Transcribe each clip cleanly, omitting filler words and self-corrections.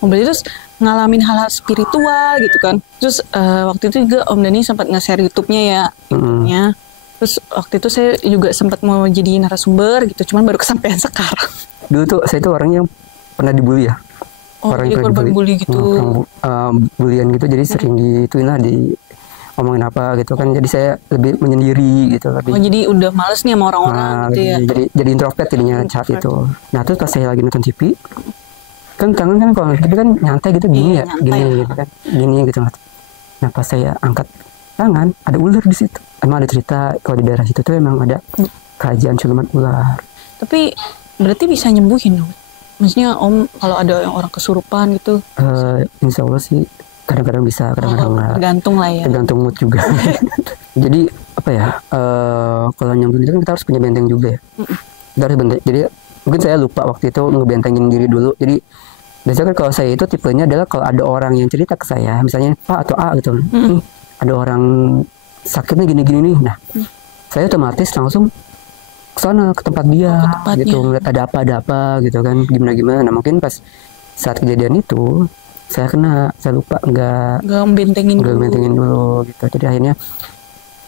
Berarti terus ngalamin hal-hal spiritual gitu kan. Terus waktu itu juga Om Dhani sempat nge-share YouTube-nya ya, YouTube-nya. Terus waktu itu saya juga sempat mau jadi narasumber gitu, cuman baru kesampaian sekarang. Dulu tuh saya tuh orang yang pernah dibully ya. Oh, orang jadi yang korban bully gitu. Bulian gitu, jadi sering gituin lah, di omongin apa gitu kan. Jadi saya lebih menyendiri gitu, lebih. Oh, jadi udah males nih sama orang-orang gitu ya. Jadi introvert jadinya saat itu. Nah terus pas saya lagi nonton TV, kan tangan kan kalau TV kan nyantai gitu, gini ya, gini gitu kan, gini gitu. Nah pas saya angkat tangan, ada ular di situ. Emang ada cerita kalau di daerah situ tuh emang ada kerajaan siluman ular. Tapi berarti bisa nyembuhin dong? Maksudnya Om kalau ada orang kesurupan gitu? Insya Allah sih kadang-kadang bisa, kadang-kadang enggak. Tergantung lah ya. Tergantung mood juga. Jadi apa ya? Kalau nyembuhin itu kan kita harus punya benteng juga ya. Kita harus benteng. Jadi mungkin saya lupa waktu itu ngebentengin diri dulu. Jadi biasanya kan kalau saya itu tipenya adalah kalau ada orang yang cerita ke saya, misalnya Pak atau A gitu, ada orang sakitnya gini-gini nih. Nah, saya otomatis langsung ke sana, ke tempat dia, gitu, ngeliat ada apa gitu kan, gimana. Nah mungkin pas saat kejadian itu saya lupa nggak membentengin dulu gitu. Jadi akhirnya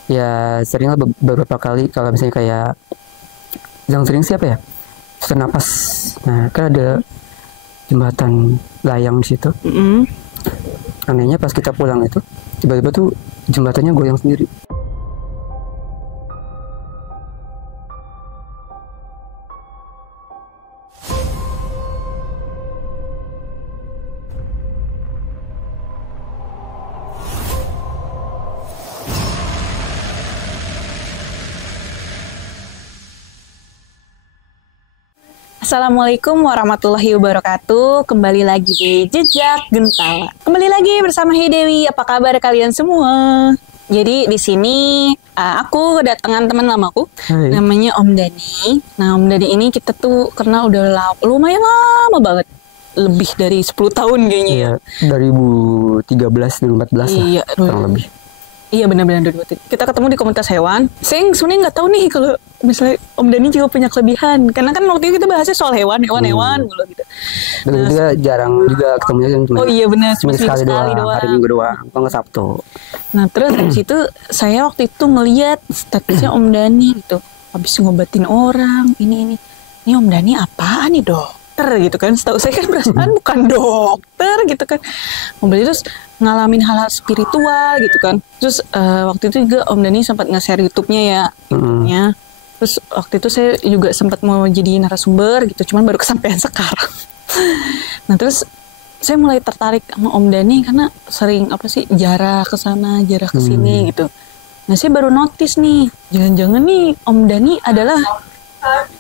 ya seringlah beberapa kali kalau misalnya kayak yang sering siapa ya, susah napas. Nah kan ada jembatan layang di situ. Anehnya pas kita pulang itu tiba-tiba tuh jembatannya goyang sendiri. Assalamualaikum warahmatullahi wabarakatuh. Kembali lagi di Jejak Gentawa. Kembali lagi bersama Dewi. Apa kabar kalian semua? Jadi di sini aku kedatangan teman lamaku, namanya Om Dhani. Nah Om Dhani ini kita tuh kenal udah lumayan lama banget, lebih dari 10 tahun kayaknya. Iya, 2013, 2014 lah, kurang lebih. Iya benar-benar 2013. Kita ketemu di komunitas hewan. Saya sebenarnya nggak tahu nih kalau misalnya Om Dhani juga punya kelebihan. Karena kan waktu itu kita bahasnya soal hewan dulu gitu. Dan juga jarang juga ketemunya kan cuma. Oh iya benar, cuma sekali doang. Hari Minggu doang, kalau Sabtu. Nah terus habis itu saya waktu itu ngeliat statusnya Om Dhani gitu. Habis ngobatin orang, ini Om Dhani apaan nih dokter gitu kan. Setahu saya kan perasaan bukan dokter gitu kan. Berarti terus ngalamin hal-hal spiritual gitu kan. Terus waktu itu juga Om Dhani sempat nge-share YouTube-nya ya, YouTube-nya. Terus waktu itu saya juga sempat mau jadi narasumber gitu, cuman baru kesampaian sekarang. Nah terus saya mulai tertarik sama Om Dhani karena sering jarak ke sana, jarak ke sini gitu. Nah saya baru notice nih, jangan-jangan nih Om Dhani adalah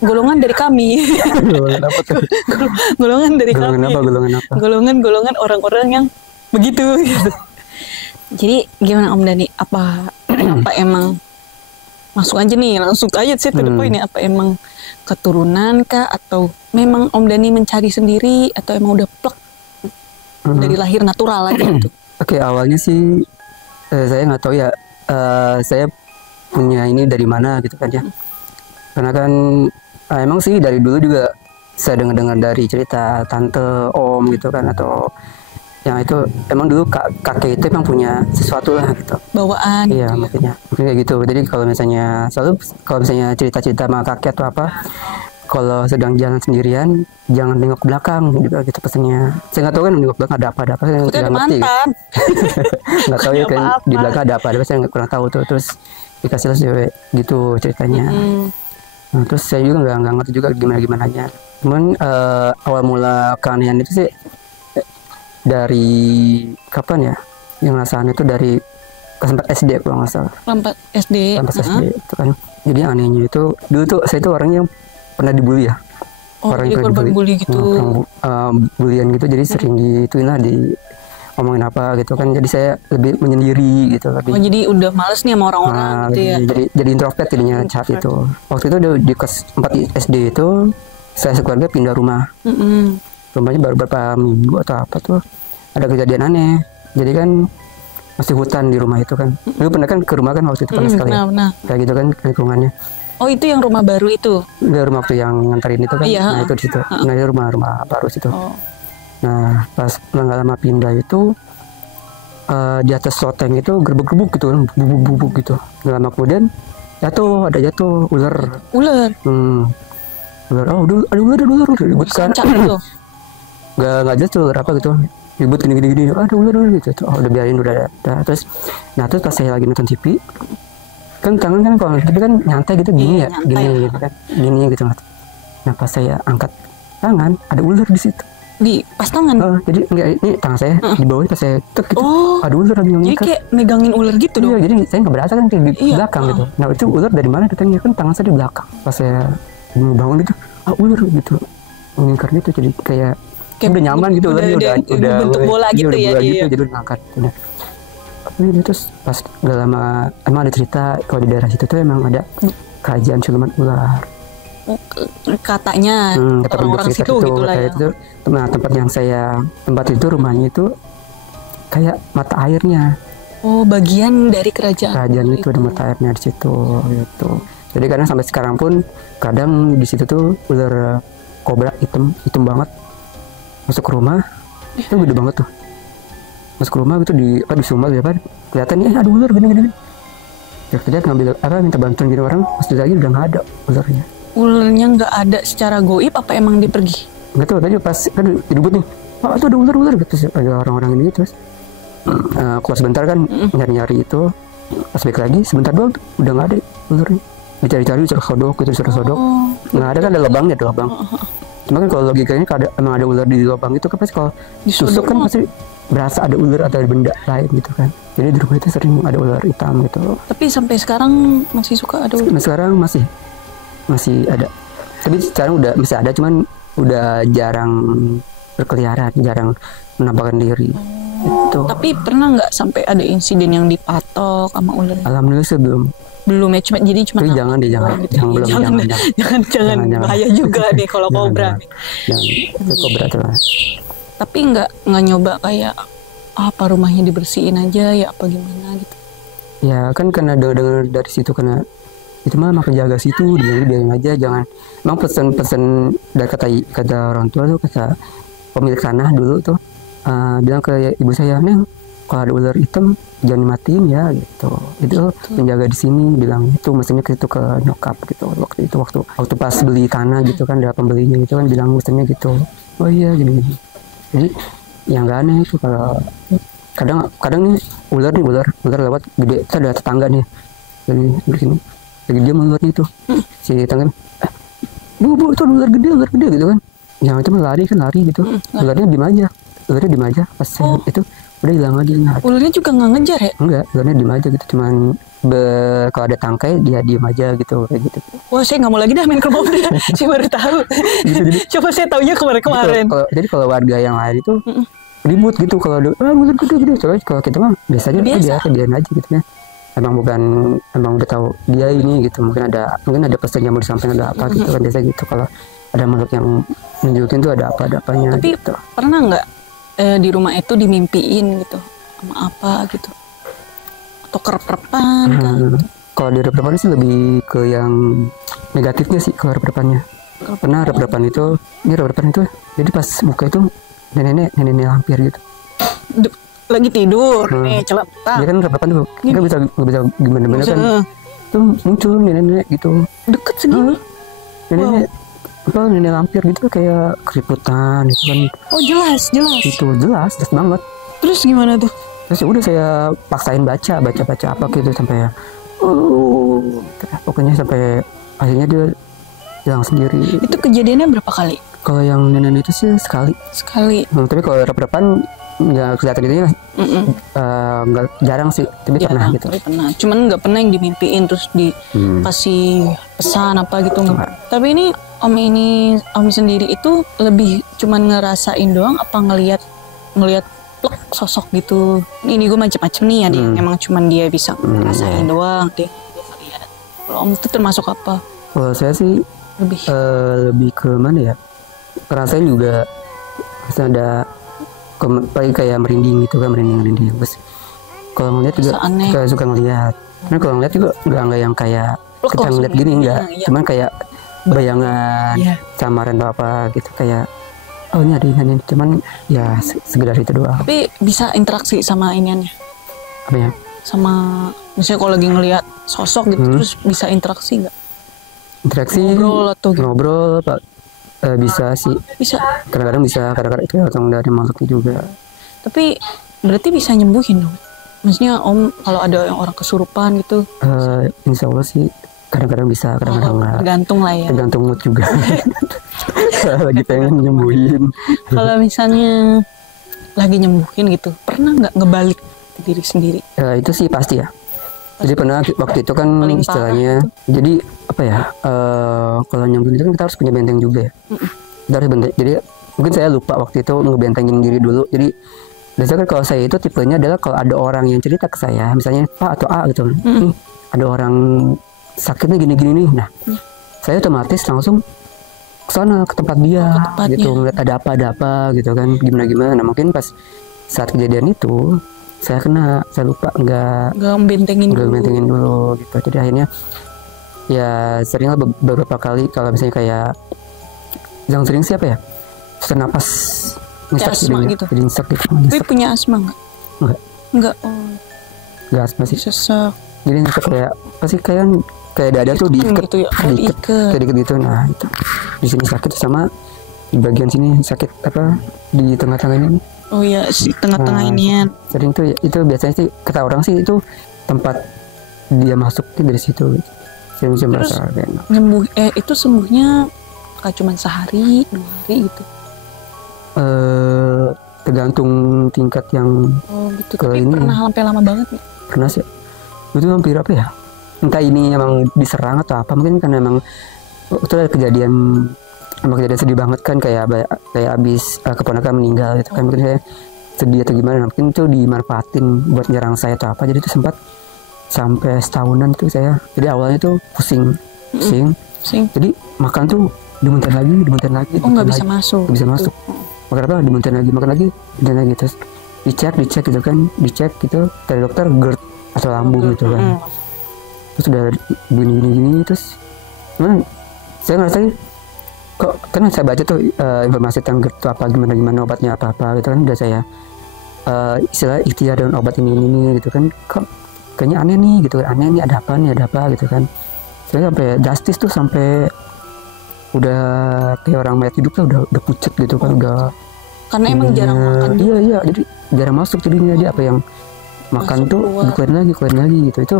golongan dari kami. Golongan apa tuh? Golongan dari kami. Golongan apa? Golongan orang-orang yang begitu gitu. Jadi gimana Om Dhani? Apa emang langsung aja sih to the point ya, apa emang keturunan kah atau memang Om Dhani mencari sendiri atau emang udah plek dari lahir natural aja gitu? Oke, awalnya sih saya nggak tahu ya, saya punya ini dari mana gitu kan ya. Karena kan emang sih dari dulu juga saya dengar dari cerita tante, om gitu kan, atau yang itu emang dulu kakek itu emang punya sesuatu lah gitu, bawaan. Iya gitu ya. Mungkin kayak gitu. Jadi kalau misalnya cerita-cerita sama kakek atau apa, kalau sedang jalan sendirian jangan nengok belakang gitu pesannya. Saya nggak tahu kan nengok belakang ada apa saya nggak ngerti. Nggak tahu ya kan di belakang ada apa saya kurang tahu tuh. Terus dikasih cewek gitu ceritanya. Nah, terus saya juga nggak ngerti juga gimana-gimananya. Cuman awal mula keanehan itu sih dari kapan ya? Yang ngerasain itu dari kelas 4 SD kalau nggak salah. Kelas SD. SD itu kan. Jadi anehnya itu dulu tuh saya tuh orang yang pernah dibully ya. Orang yang korban bully gitu. Bulian gitu, jadi sering gituin lah, di omongin apa gitu kan. Jadi saya lebih menyendiri gitu, lebih. Oh jadi udah males nih sama orang-orang gitu ya. Jadi introvert jadinya saat itu. Waktu itu di kelas 4 SD itu saya sekeluarga pindah rumah. Rumahnya baru beberapa minggu atau apa tuh ada kejadian aneh. Jadi kan masih hutan di rumah itu kan. Lu pernah kan ke rumah kan waktu itu kan sekali. Kayak gitu kan lingkungannya. Oh itu yang rumah baru itu? Udah rumah waktu yang nganterin itu kan. Iya. Nah itu di situ. Nah itu rumah baru situ. Nah pas nggak lama pindah itu di atas loteng itu gerbuk-gerbuk gitu kan, bubuk-bubuk gitu. Nggak lama kemudian ada jatuh ular. Ular. Ular, oh ada ular ribut kan. Sancak gitu. Nggak jelas tuh ular apa gitu, ribut gini, ada ular gitu. Oh udah biarin udah. Terus pas saya lagi nonton TV kan tangan kan kalau TV kan nyantai gitu gini ya, gini gitu kan, gini gitu. Nah pas saya angkat tangan ada ular di situ. Di pas tangan. Jadi enggak, ini tangan saya di bawah pas saya tek gitu. Ada ular lagi Jadi kayak megangin ular gitu dong. Iya, jadi saya nggak berasa kan di belakang gitu. Nah itu ular dari mana datangnya, kan tangan saya di belakang. Pas saya bangun itu, ular gitu, mengingkar gitu, jadi kayak udah nyaman gitu, ularnya udah bentuk bola gitu udah ya. Bola gitu, jadi udah ngangkat. Udah. Tapi terus pas udah lama emang ada cerita kalau di daerah situ tuh emang ada kerajaan siluman ular. Katanya orang-orang situ gitu lah ya. Nah tempat itu rumahnya itu kayak mata airnya. Oh bagian dari kerajaan itu ada mata airnya di situ gitu. Jadi kadang sampai sekarang pun kadang di situ tuh ular kobra hitam banget masuk ke rumah, itu gede banget tuh, masuk ke rumah gitu di sumber kelihatan nih ada ular gini. Dia ngambil minta bantuan gitu orang, pas lagi udah nggak ada ularnya. Ularnya nggak ada secara goib apa emang dia pergi? Nggak tahu, tadi pas kan diribut nih, itu ada ular gitu, ada orang-orang ini terus keluar sebentar kan nyari-nyari itu, pas balik lagi sebentar doang udah nggak ada ularnya, dicari-cari disuruh sodok, nggak ada kan, ada lubangnya tuh lubang. Cuma kan kalau logikanya kalau emang ada ular di lubang itu kan pasti kalau disusuk kan pasti berasa ada ular atau ada benda lain gitu kan. Jadi di rumah itu sering ada ular hitam gitu. Tapi sampai sekarang masih suka ada ular? Sekarang masih ada. Tapi sekarang udah masih ada, cuman udah jarang berkeliaran, jarang menampakkan diri. Gitu. Tapi pernah nggak sampai ada insiden yang dipatok sama ular? Alhamdulillah sih belum ya, jadi cuma tapi jangan bahaya juga nih kalau kobra. Jangan kobra tuh. Tapi nggak nyoba kayak apa rumahnya dibersihin aja ya apa gimana gitu? Ya kan karena dengar dari situ, karena itu mah penjaga situ, biarin aja, jangan. Emang pesan dari kata orang tua tuh, kata pemilik tanah dulu tuh bilang ke ibu saya, Neng, kalau ada ular hitam jangan dimatiin ya gitu. Itu penjaga di sini bilang itu, maksudnya gitu ke nyokap gitu. Waktu pas beli tanah gitu kan, ada pembelinya itu kan bilang maksudnya gitu. Oh iya gini. Jadi yang gak aneh itu kalau kadang nih ular lewat gede, kita ada tetangga nih dari sini lagi dia ularnya itu si tetangga, bu itu ular gede gitu kan, yang cuma lari gitu, ularnya diem aja pas itu udah hilang lagi. Ularnya juga nggak ngejar ya? Enggak, ularnya diem aja gitu, cuman kalau ada tangkai dia diem aja gitu, kayak gitu. Wah, saya nggak mau lagi dah main ke rumah ular. Saya baru tahu. Gitu, coba saya taunya kemarin. Jadi kalau warga yang lain itu ribut gitu kalau ada ular gede. Coba kalau kita mah biasanya dia aja gitu ya. Emang udah tahu dia ini gitu, mungkin ada pesan yang mau disampaikan, ada apa gitu kan, biasa gitu kalau ada makhluk yang nunjukin tuh ada apanya. Tapi gitu. Pernah nggak di rumah itu dimimpiin gitu sama apa gitu, atau kerep-kerepan kan gitu? Kalau di rep-repan sih lebih ke yang negatifnya sih, kalau rep-repannya. Pernah rep-repan itu jadi pas buka itu nenek lampir gitu. Lagi tidur nih celana. Dia kan rep-repan tuh nggak bisa gimana kan, tuh muncul nenek gitu deket segini. Nenek lampir gitu kayak keriputan gitu kan. Oh jelas itu jelas banget. Terus gimana tuh? Terus ya udah saya paksain baca apa gitu sampai pokoknya sampai akhirnya dia hilang sendiri. Itu kejadiannya berapa kali? Kalau yang nenek itu sih sekali. Tapi kalau rep-repan nggak kelihatan itu ya, nggak jarang sih, tapi pernah gitu. Pernah, cuman nggak pernah yang dimimpiin terus dikasih pesan apa gitu nggak. Tapi ini Om sendiri itu lebih cuman ngerasain doang apa ngelihat plek sosok gitu. Ini gue macam-macam nih ya, dia emang cuman dia bisa ngerasain doang, dia bisa lihat. Kalau Om itu termasuk apa? Kalau saya sih lebih ke mana ya? Ngerasain juga ada kayak merinding gitu kan, merinding. Terus kalau ngeliat juga kayak suka ngeliat. Karena kalau ngeliat juga nggak yang kayak kita ngeliat gini, enggak. Cuman kayak bayangan samaran atau apa gitu, kayak oh ini ada ini, cuman ya sekedar itu doang. Tapi bisa interaksi sama iniannya, Apa ya? sama misalnya kalau lagi ngelihat sosok gitu terus bisa interaksi nggak? Interaksi, Ngobrol atau gitu? ngobrol Pak. Bisa sih, Bisa. kadang-kadang bisa, kadang-kadang itu datang dari makhluknya juga. Tapi berarti bisa nyembuhin dong. Maksudnya Om kalau ada yang orang kesurupan gitu, Insya Allah sih kadang-kadang bisa, kadang-kadang enggak. tergantung lah ya. Tergantung mood juga. Lagi pengen nyembuhin. Kalau misalnya lagi nyembuhin gitu, pernah nggak ngebalik ke diri sendiri? Itu sih pasti ya. Jadi pernah waktu itu kan Paling parah istilahnya, jadi apa ya? Kalau nyembuhin itu kan kita harus punya benteng juga ya. Kita harus benteng. Jadi mungkin saya lupa waktu itu ngebentengin diri dulu. Jadi biasanya kan kalau saya itu tipenya adalah kalau ada orang yang cerita ke saya, misalnya Pak atau A gitu, nih ada orang sakitnya gini-gini nih. Nah, saya otomatis langsung ke sana, ke tempat dia, tempatnya. gitu, ngeliat ada apa gitu kan, gimana. Nah mungkin pas saat kejadian itu saya kena, saya lupa nggak Bentengin dulu. bentengin dulu gitu. Jadi akhirnya ya seringlah beberapa kali kalau misalnya kayak yang sering siapa ya, sesak napas, Kayak asma jadinya. gitu. Jadi nyesek gitu, Tapi nyesek. punya asma nggak? Enggak, Nggak. Oh, enggak asma sih. sesak. Jadi nyesek kayak pasti kayak dada tuh diikat, Gitu ya. Oh, diikat. kayak diikat gitu. Nah itu di sini sakit, sama di bagian sini sakit, apa di tengah-tengah ini. Oh iya, si tengah-tengah Nah, inian. sering tuh itu biasanya sih kata orang sih itu tempat dia masuk tuh dari situ. Sering sih Terus merasa kayak enak. itu sembuhnya kayak cuman sehari, 2 hari gitu. Tergantung tingkat yang Oh gitu. Kalau Tapi ini- pernah sampai lama banget nggak? pernah sih. Itu hampir apa ya? Entah ini emang diserang atau apa, mungkin karena emang itu ada kejadian sedih banget kan, kayak abis keponakan meninggal gitu kan, mungkin saya sedih atau gimana, mungkin itu dimanfaatin buat nyerang saya atau apa. Jadi itu sempat sampai setahunan tuh saya, jadi awalnya tuh pusing. Sing. Jadi makan tuh dimuntahin lagi Oh nggak bisa masuk. nggak bisa masuk. Makan apa dimuntahin lagi, makan lagi terus dicek gitu kan, dicek gitu dari dokter GERD atau lambung gitu kan. Terus udah gini terus cuman saya ngerasa kok, kan saya baca tuh informasi tentang GERD itu apa, gimana obatnya apa gitu kan, udah saya istilah ikhtiar dengan obat ini gitu kan, kok kayaknya aneh nih gitu, aneh nih, ada apa gitu kan. Saya sampai drastis tuh, sampai udah kayak orang mayat hidup lah, udah pucet gitu kan, udah Karena emang jarang makan juga. iya jadi jarang masuk jadinya. Dia apa yang makan Masuk, tuh keluar. keluarin lagi gitu. Itu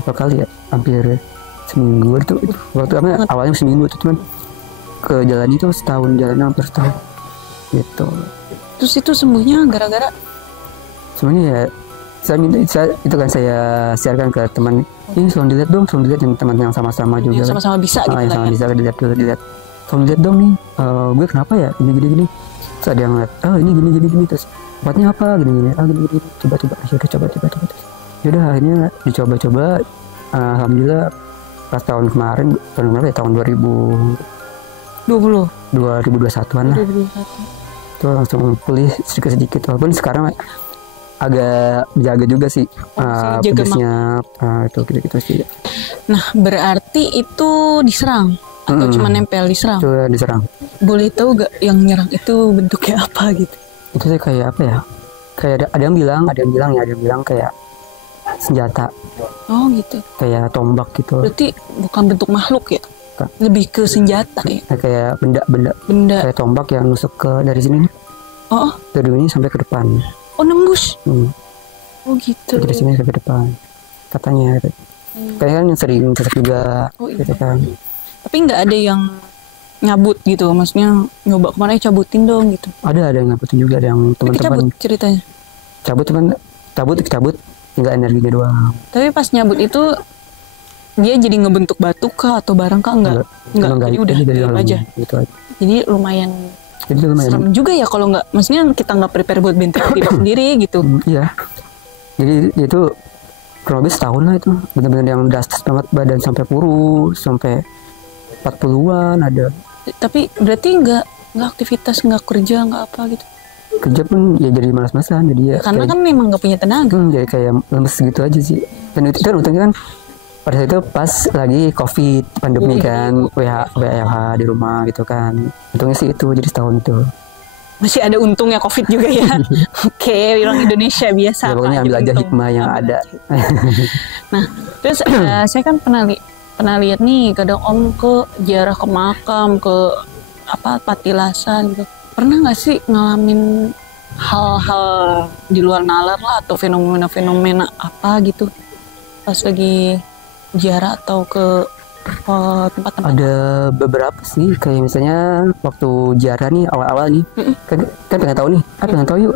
berapa kali ya, hampir seminggu itu waktu awalnya seminggu itu, cuman ke jalan itu setahun, jalannya hampir setahun gitu. Terus itu sembuhnya gara-gara Sebenarnya ya itu kan saya siarkan ke teman, ini tolong dilihat yang teman yang sama-sama juga yang sama-sama bisa gitu yang lah sama ya. bisa dilihat tolong lihat dong nih, gue kenapa ya gini. Terus ada yang ngeliat, ini gini terus obatnya apa gini coba yaudah akhirnya dicoba. Alhamdulillah pas tahun kemarin, tahun berapa ya, tahun 20 2021an lah, 2021. itu langsung pulih sedikit walaupun sekarang agak jaga juga sih, jaga pedesnya, itu gitu sih. Nah, berarti itu diserang atau cuma nempel diserang? Itu diserang. Boleh tahu gak yang nyerang itu bentuknya apa gitu? Itu sih kayak apa ya, kayak ada yang bilang kayak senjata, Oh gitu. kayak tombak gitu. Berarti bukan bentuk makhluk ya? Bukan. Lebih ke senjata ya? Kayak benda Benda. kayak tombak yang nusuk ke dari sini nih, Oh, dari ini sampai ke depan. oh nembus. Oh gitu. Dari sini sampai ke depan katanya. Kayak kan yang sering cocok juga Oh, iya. gitu kan. Tapi nggak ada yang nyabut gitu, maksudnya nyoba kemana cabutin dong gitu. Ada yang ngapain juga, ada yang Tapi cabut teman-teman ceritanya. cabut tinggal energinya doang. Tapi pas nyabut itu dia jadi ngebentuk batu kah atau barang kah? Enggak. Emang Jadi udah dari diam dalam aja. gitu aja. Jadi lumayan Jadi itu lumayan. serem juga ya kalau nggak, maksudnya kita nggak prepare buat benteng diri sendiri gitu. Iya. Jadi itu kurang lebih setahun lah itu, benar-benar yang drastis banget, badan sampai kurus, sampai 40-an ada. Tapi berarti nggak aktivitas, nggak kerja, nggak apa gitu. Kerja pun ya jadi malas-malasan, jadi ya Karena kayak, kan memang nggak punya tenaga. jadi kayak lemes gitu aja sih. Dan itu kan untungnya kan pada saat itu pas lagi COVID pandemi kan, WFH di rumah gitu kan. Untungnya sih itu, jadi setahun itu. Masih ada untungnya COVID juga ya. Oke, orang Indonesia biasa. Ya pokoknya ambil aja hikmah yang ada. Nah, terus saya kan pernah lihat nih kadang Om ke ziarah ke makam, ke patilasan gitu. Pernah nggak sih ngalamin hal-hal di luar nalar lah atau fenomena-fenomena apa gitu pas lagi ziarah atau ke tempat-tempat? Ada beberapa sih, kayak misalnya waktu ziarah nih awal-awal nih, kan pengen tahu nih, pengen tahu yuk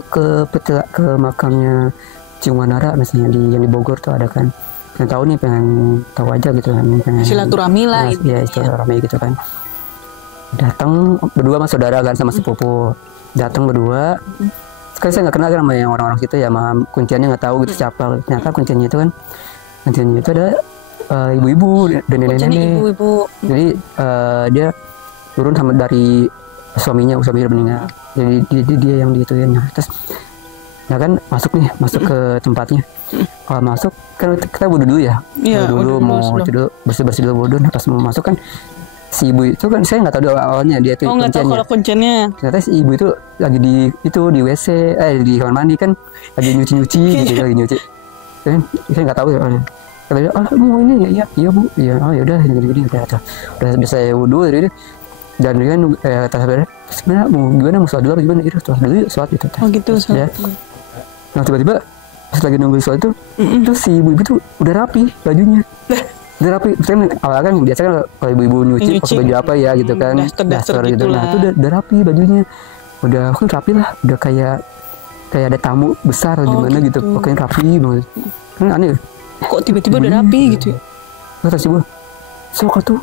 ke makamnya Ciumanara misalnya yang di Bogor tuh ada kan, pengen tahu nih, pengen tahu aja gitu kan, pengen silaturahmi lah itu. Ya silaturahmi gitu kan. Datang berdua sama saudara kan, sama sepupu, datang berdua. Sekali saya nggak kenal kan sama yang orang-orang situ ya, sama kunciannya nggak tahu gitu siapa. Ternyata kunciannya itu ada ibu-ibu dan nenek-nenek. Ibu-ibu. Jadi dia turun sama dari suaminya udah meninggal. Jadi dia yang diituin. Terus nah kan masuk ke tempatnya. Kalau masuk kan kita wudhu dulu ya. Iya, wudhu dulu, mau bersih-bersih dulu wudhu. Nah pas mau masuk kan si ibu itu kan saya nggak tahu awalnya dia itu nggak tahu kalau kunciannya. Ternyata si ibu itu lagi di WC, di kamar mandi kan, lagi nyuci gitu, lagi nyuci. Kan saya nggak tahu ya. Kata dia, mau ini ya, iya bu, ya, ya udah gini udah bisa wudhu jadi dan kan kata saudara sebenarnya mau sholat dulu apa gimana, itu sholat dulu yuk, sholat gitu. Oh gitu sholat. Ya. Nah tiba-tiba pas lagi nunggu sholat itu, terus si ibu itu udah rapi bajunya. Udah rapi, kan awalnya kan biasa kan kalau ibu-ibu nyuci pakai baju apa ya gitu kan, daster gitu. Nah itu udah rapi bajunya, udah rapi lah, udah kayak ada tamu besar gimana gitu, pokoknya rapi banget. Kan aneh. Kok tiba-tiba udah rapi gitu ya? Kata si ibu, sok tuh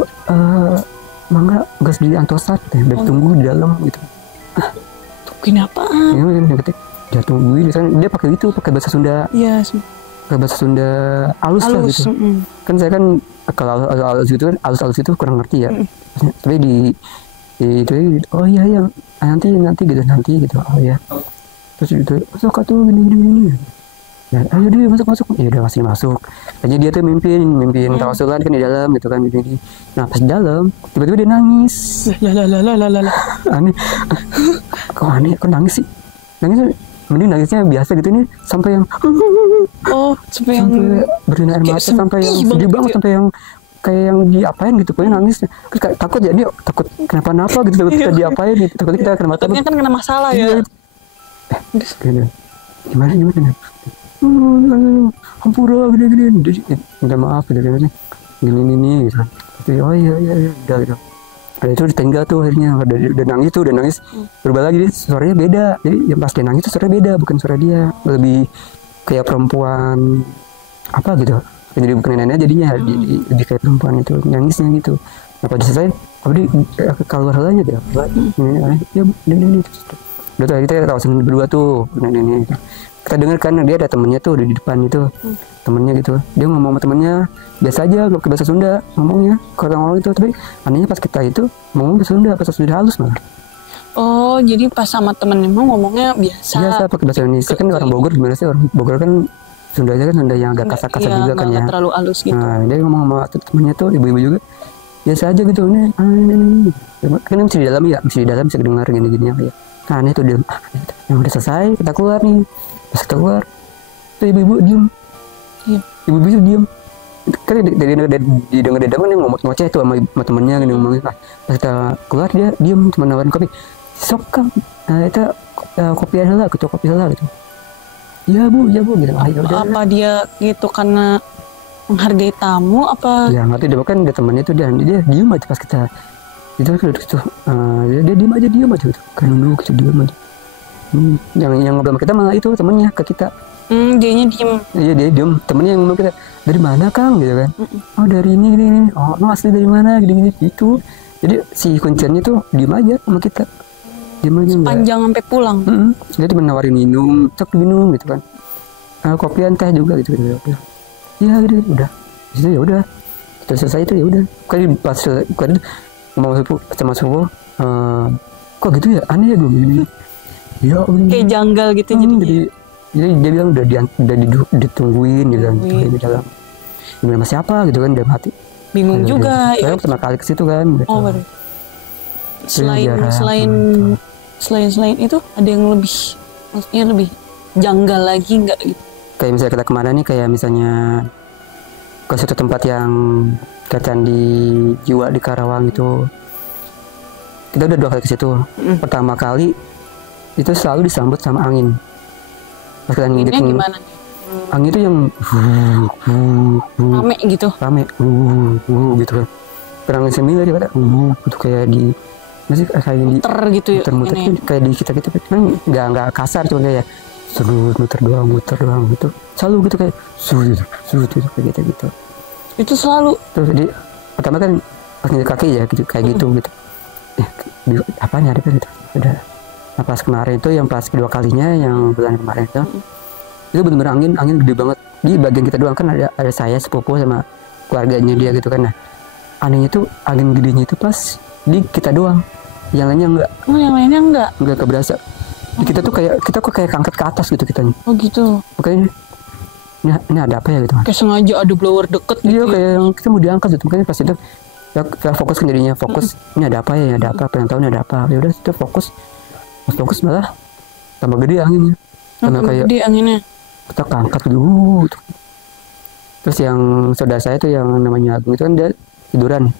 mangga gas di antosat, udah tunggu di dalam gitu. Tungguin apaan? Ya ketik, dia tungguin, dia pakai bahasa Sunda. Iya. Pakai bahasa Sunda halus lah gitu. Kan saya kan kalau halus gitu kan, halus itu kurang ngerti ya. Tapi di itu oh iya ya nanti gitu, oh ya. Terus itu sok tuh gini. Ya, ayo dia masuk. Ya udah masuk. Tadi dia tuh mimpin tawasulan kan di dalam gitu kan gini. Nah pas di dalam tiba-tiba dia nangis. Lah. Aneh. Kok nangis sih? Mending nangisnya biasa gitu nih sampai yang sampai yang berlinang air mata, sampai yang sedih banget, sampai yang kayak yang diapain gitu, pokoknya nangisnya. Takut ya dia takut kenapa-napa gitu, takut kita diapain gitu, takut kita kenapa-napa. Takutnya kan kena masalah ya. Gimana? Hampura gede minta maaf gitu gini gitu. Tapi oh iya udah gitu. Ada itu ditengah tuh akhirnya udah nangis berubah lagi, suaranya beda. Jadi yang pas dia nangis itu suaranya beda, bukan suara dia, lebih kayak perempuan apa gitu. Jadi bukan nenek jadinya, lebih kayak perempuan itu nangisnya gitu. Nah pas selesai dia keluar halanya dia ya ini udah tuh kita tahu sendiri berdua tuh nenek gitu. Kita dengar kan dia ada temennya tuh di depan itu, temennya gitu, dia ngomong sama temennya biasa aja ke bahasa Sunda ngomongnya ke orang-orang itu, tapi anehnya pas kita itu ngomong bahasa Sunda halus malah. Oh jadi pas sama temennya mau ngomongnya biasa pakai bahasa Indonesia. Kan orang Bogor gimana sih, orang Bogor kan Sundanya kan Sunda yang agak kasar-kasar juga kan ya, terlalu halus gitu. Nah dia ngomong sama temennya tuh ibu-ibu juga biasa aja gitu, nih kan mesti di dalam bisa dengar gini-gini ya. Nah ini tuh dia yang udah selesai kita keluar nih. Pas kita keluar tuh ibu-ibu diem. Ibu-ibu itu diem kan dia dengar nih ngoceh tuh sama temennya gini ngomongin. Pas kita keluar dia diem, cuma nawarin kopi. Sok kang, itu kopi lah gitu. Iya bu gitu. Apa dia gitu karena menghargai tamu apa? Ya ngerti dia, kan dia temennya tuh dia diem aja pas kita itu gitu. Dia diem aja gitu. Kan nunduk gitu, diem aja. Yang ngobrol sama kita malah itu temennya ke kita. Dianya diem. Iya dia diem, temennya yang ngobrol kita. Dari mana kang gitu kan? Oh dari ini. Oh lo asli dari mana gini gitu. Jadi si kunciannya tuh diem aja sama kita. Diem aja sepanjang sampai pulang. Dia tuh menawarin minum, cok minum gitu kan. Kopian teh juga gitu. Iya gitu udah. Itu ya udah. Kita selesai itu ya udah. Kan pas ngomong sama sepupu, kok gitu ya? Aneh ya gue gini. Ya, kayak janggal gitu jadi dia bilang udah ditungguin di dalam gimana sama siapa gitu kan, dalam hati bingung juga saya pertama kali ke situ kan gitu. Baru selain selain itu ada yang lebih, maksudnya lebih janggal lagi nggak gitu? Kayak misalnya kita kemana nih, kayak misalnya ke suatu tempat yang ke Candi Jiwa di Karawang itu, kita udah 2 kali ke situ. Pertama kali itu selalu disambut sama angin. Pas kita Ini nginjek, gimana? angin itu yang Rame gitu. rame, gitu kan. Perangin semilir pada itu kayak di masih kayak di Muter gitu ya. muter-muter Ini. tuh kayak di kita kan nggak kasar, cuma kayak serut muter doang gitu, selalu gitu kayak surut gitu kayak gitu. Itu selalu. Terus jadi pertama kan pas nginjek kaki ya gitu kayak gitu. Apa nyari kan gitu udah. Nah pas kemarin itu yang pas kedua kalinya yang bulan kemarin itu bener-bener angin gede banget di bagian kita doang, kan ada saya sepupu sama keluarganya dia gitu kan. Nah anehnya tuh angin gedenya itu pas di kita doang, yang lainnya enggak. Oh, yang lainnya enggak keberasa. Di kita tuh kayak kita kok kayak angkat ke atas gitu kitanya. Oh gitu. Makanya ini ada apa ya gitu. Kayak sengaja ada blower deket gitu. Iya ya. kayak yang kita mau diangkat gitu. Makanya pas itu ya, kita fokus kan jadinya fokus. Ini ada apa ya? Ada apa? Pengen tahu ini ada apa? Ya udah kita fokus. Pas fokus malah tambah gede anginnya. Karena Tambah kayak gede anginnya. kita keangkat dulu. Terus yang saudara saya tuh yang namanya Agung itu kan dia tiduran.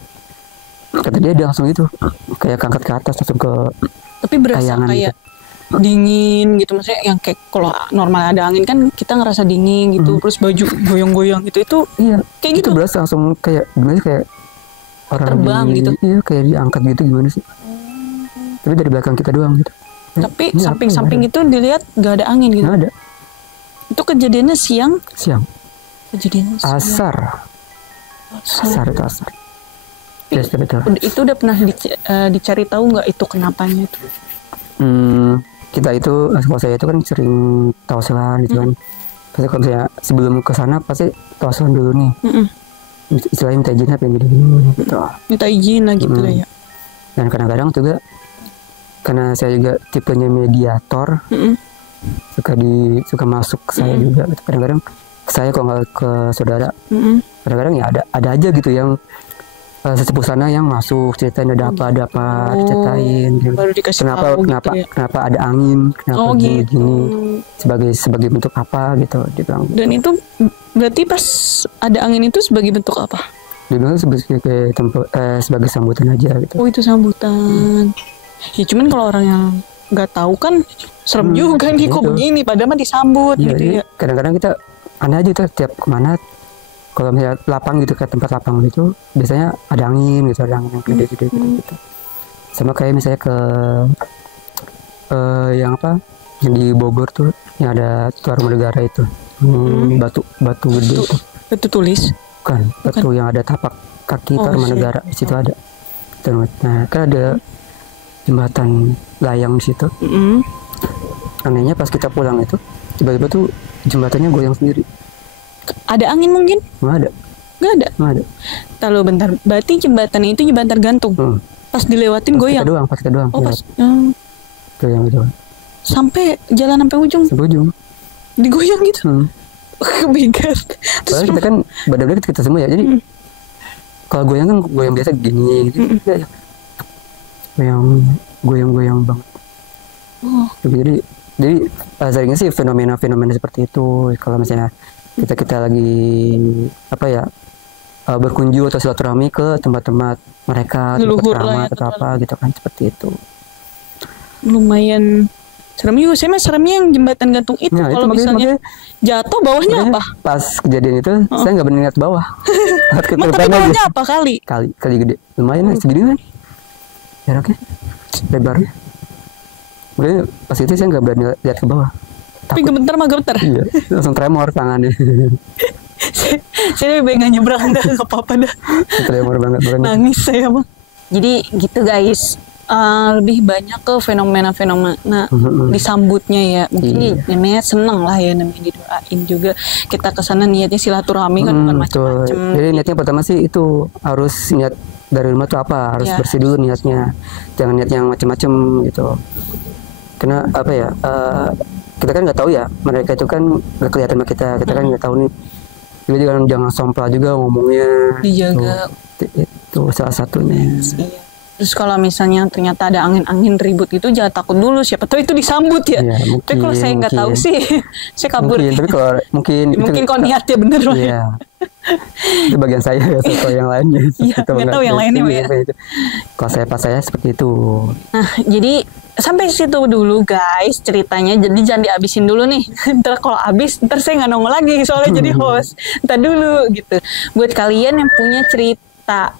Kata dia langsung itu kayak keangkat ke atas langsung ke Tapi berasa kayangan kayak dingin gitu, maksudnya yang kayak kalau normal ada angin kan kita ngerasa dingin gitu, terus baju goyang-goyang gitu, itu iya kayak itu gitu. berasa langsung kayak gimana sih, kayak orang Terbang gitu. Iya kayak diangkat gitu gimana sih. Tapi dari belakang kita doang gitu. Tapi Ini apa samping-samping ya? itu dilihat gak ada angin gitu. Nggak ada. Itu kejadiannya siang. Kejadiannya siang. Asar itu asar. Yes, betul. Itu udah pernah dicari tahu nggak itu kenapanya itu? Kita itu kalau saya itu kan sering tawaselan gitu kan. Pasti kalau misalnya sebelum ke sana pasti tawaselan dulu nih. Istilahnya minta izin apa yang gitu. Minta izin lah gitu lah ya. Dan kadang-kadang juga karena saya juga tipenya mediator, suka masuk ke saya juga. Kadang-kadang saya kalau nggak ke saudara, kadang-kadang ya ada aja gitu yang sesepuh sana yang masuk ceritain ada apa diceritain gitu. Baru dikasih tahu gitu ya. Kenapa ada angin, kenapa gini sebagai bentuk apa gitu dia bilang. Dan itu berarti pas ada angin itu sebagai bentuk apa? Dia bilang sebagai sambutan aja gitu. Oh itu sambutan. Ya cuman kalau orang yang nggak tahu kan serem juga nih kok begini, padahal mah disambut iya, gitu ya. Kadang-kadang kita aneh aja tuh tiap kemana. Kalau misalnya lapang gitu, kayak tempat lapang gitu, biasanya ada angin gitu, ada angin yang gede-gede gitu. Sama kayak misalnya ke yang apa, yang di Bogor tuh, yang ada Taruman Negara itu, batu gede itu. Batu tulis? Bukan, batu yang ada tapak kaki Taruman Negara, di situ ada. Nah, kan ada jembatan layang di situ. Anehnya pas kita pulang itu, tiba-tiba tuh jembatannya goyang sendiri. Ada angin mungkin? Nggak ada. Lalu bentar, berarti jembatannya itu jembatan gantung. Pas dilewatin goyang. Pas kita doang. Oh pas. Goyang gitu. Sampai jalan sampai ujung. Digoyang gitu. Kebigat. Terus kita kan badan kita semua ya. Jadi kalau goyang kan goyang biasa gini gitu. Goyang banget. Jadi seringnya sih fenomena-fenomena seperti itu. Kalau misalnya kita lagi apa ya, berkunjung atau silaturahmi ke tempat-tempat mereka, tempat keramat atau apa gitu kan, seperti itu. Lumayan serem juga. Saya mah seremnya yang jembatan gantung itu. Nah, kalau misalnya jatuh bawahnya apa? Pas kejadian itu saya nggak berani lihat bawah. Tapi bawahnya apa kali gede, lumayan lah segini kan jaraknya, lebarnya. Makanya pas itu saya nggak berani lihat ke bawah. Tapi gemeter. Iya, langsung tremor tangannya. Saya lebih baik gak nyebrang dah, gak apa-apa dah. Tremor banget. Nangis saya mah. Jadi gitu guys, lebih banyak ke fenomena-fenomena disambutnya ya. Mungkin namanya seneng lah ya, namanya didoain juga. Kita kesana niatnya silaturahmi kan bukan macam-macam. Jadi niatnya pertama sih itu harus niat dari rumah tuh apa, harus bersih dulu niatnya. Jangan niat yang macam-macam gitu. Karena apa ya, kita kan nggak tahu ya, mereka itu kan nggak kelihatan sama kita kan nggak tahu nih. Jadi jangan sompral juga ngomongnya. Dijaga. Itu salah satunya. Iya. Terus kalau misalnya ternyata ada angin-angin ribut gitu, jangan takut dulu. Siapa tahu itu disambut ya. Iya, Tapi kalau saya nggak tahu sih, saya kabur. Mungkin, tapi kalau mungkin Mungkin kalau niatnya bener lah. Iya. Itu bagian saya ya, kalau yang lainnya. Iya, nggak tahu yang lainnya ya. Kalau saya seperti itu. Nah, jadi sampai situ dulu guys ceritanya. Jadi jangan dihabisin dulu nih. Ntar kalau habis, ntar saya nggak nongol lagi soalnya jadi host. Ntar dulu gitu. Buat kalian yang punya cerita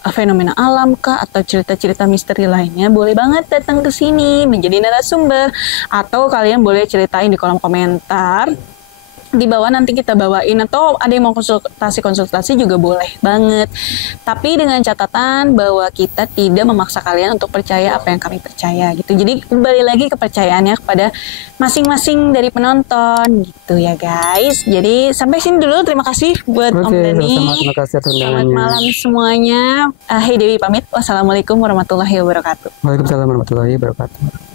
fenomena alam kah atau cerita-cerita misteri lainnya, boleh banget datang ke sini menjadi narasumber, atau kalian boleh ceritain di kolom komentar di bawah, nanti kita bawain, atau ada yang mau konsultasi juga boleh banget. Tapi dengan catatan bahwa kita tidak memaksa kalian untuk percaya apa yang kami percaya gitu. Jadi kembali lagi kepercayaannya kepada masing-masing dari penonton gitu ya guys. Jadi sampai sini dulu, terima kasih buat Om Dani. Terima kasih atas Selamat malam semuanya. Hey Dewi pamit. Wassalamualaikum warahmatullahi wabarakatuh. Waalaikumsalam warahmatullahi wabarakatuh.